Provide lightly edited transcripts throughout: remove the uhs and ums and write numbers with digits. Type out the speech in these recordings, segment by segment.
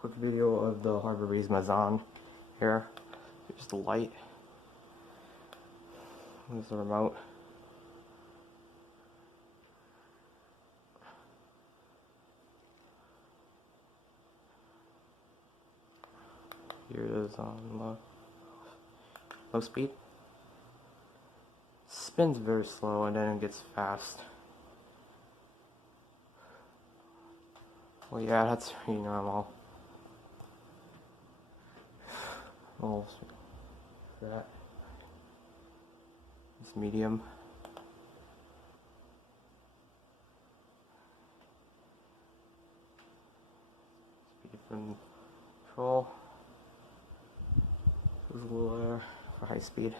Quick video of the Harbor Breeze Mazon here. Here's the light. There's the remote. Here it is on low speed. Spins very slow and then it gets fast. Well, yeah, that's pretty normal. Oh, that. It's medium. Speed from control. Goes a little lower for high speed.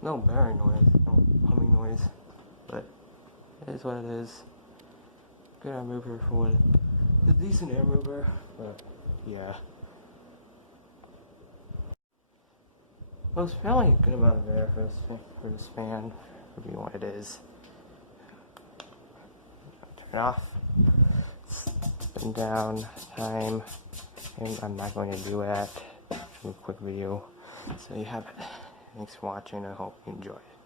No bearing noise, no humming noise, but it is what it is. Good air mover for what it's a decent air mover, but yeah. Well, it's probably a good amount of air for this fan, for being what it is. Turn it off. Spin down, time, and I'm not going to do that. Do a quick video, so you have it. Thanks for watching. I hope you enjoyed it.